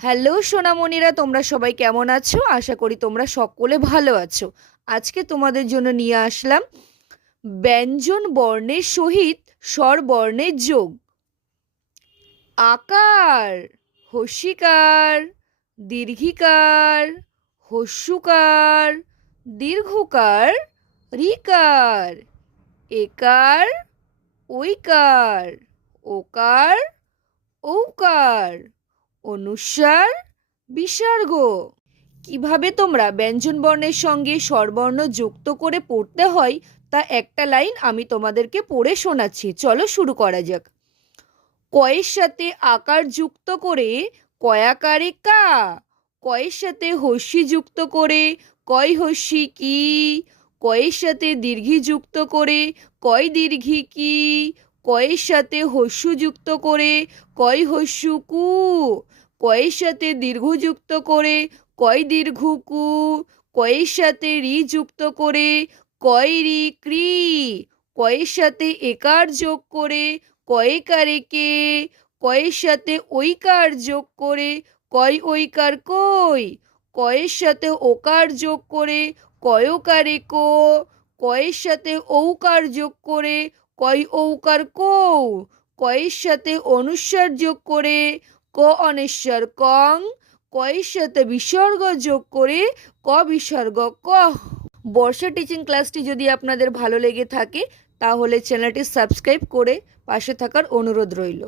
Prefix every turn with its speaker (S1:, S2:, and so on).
S1: Hello সোনামণিরা, তোমরা সবাই কেমন আছো? আশা করি তোমরা সকলে ভালো আছো। আজকে তোমাদের জন্য নিয়ে আসলাম ব্যঞ্জন বর্ণের সহিত স্বর বর্ণের যোগ। আকার হসিকার, দীর্ঘিকার, হস্যুকার, দীর্ঘকার, রিকার, একার, ঐকার, ওকার, ঔকার। অনুস্বার বিসর্গ। কীভাবে তোমরা ব্যঞ্জন বর্ণের সঙ্গে স্বরবর্ণ যুক্ত করে পড়তে হয়, তা একটা লাইন আমি তোমাদেরকে পড়ে শোনাচ্ছি। চলো শুরু করা যাক। কয়ের সাথে আকার যুক্ত করে কয়াকারে কা। কয়ের সাথে হস্যি যুক্ত করে কয় হস্যি কি। কয়ের সাথে দীর্ঘি যুক্ত করে কয় দীর্ঘি কি। কয়ের সাথে হস্যু যুক্ত করে, কয় হস্যু কু? কয়ের সাথে দীর্ঘ যুক্ত করে, কয় দীর্ঘ কু? কয়ের সাথে রি যুক্ত করে, কয় রি ক্রি কয়ের সাথে একার যোগ করে কয়েকারে কে? কয়ের সাথে ঐকার যোগ করে, কয় ঐকার কই? কয়ের সাথে ওকার যোগ করে কয়কারে কো? কয়ের সাথে ঔকার যোগ করে কয় ঔকার কৌ? কয়ের সাথে অনুস্বার যোগ করে ক অনেশ্বর কং। কয়ের সাথে বিসর্গ যোগ করে ক বিসর্গ ক। বর্ষা টিচিং ক্লাসটি যদি আপনাদের ভালো লেগে থাকে, তাহলে চ্যানেলটি সাবস্ক্রাইব করে পাশে থাকার অনুরোধ রইল।